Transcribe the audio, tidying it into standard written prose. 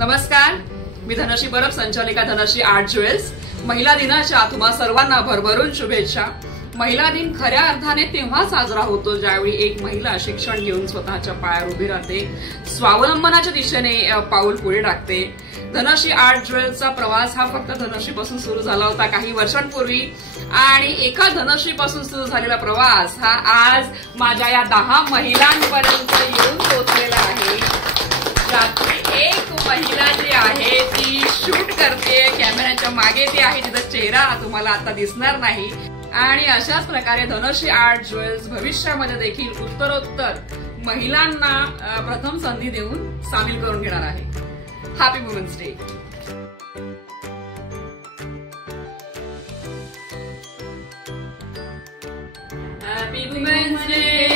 नमस्कार, मी धनश्री बरब, संचालिका Dhanashree art jewels. महिला दिनाच्या तुम्हा सर्वांना भरभरून शुभेच्छा। महिला दिन खऱ्या अर्थाने तेव्हा साजरा होतो ज्यावेळी एक महिला शिक्षण घेऊन स्वतःच्या पायावर उभी राहते, स्वावलंबनाच्या दिशेने पाऊल पुढे टाकते। धनश्री आर्ट ज्वेल्सचा प्रवास हा फक्त धनश्री पासून सुरू झाला होता काही वर्षांपूर्वी, आणि एका धनश्री पासून सुरू झालेला प्रवास हा आज माझ्या या 10 महिलांपर्यंत येऊन पोहोचलेला आहे। त्यातली एक महिला जी आहे ती शूट करते, कॅमेऱ्याच्या मागे ती आहे, तिचा चेहरा तुम्हाला आता दिसणार नाही। आणि अशाच प्रकारे धनश्री आर्ट ज्वेल्स भविष्यामध्ये देखील उत्तरोत्तर महिलांना प्रथम संधी देऊन सामील करून घेणार आहे। Happy women's day. Happy women's day.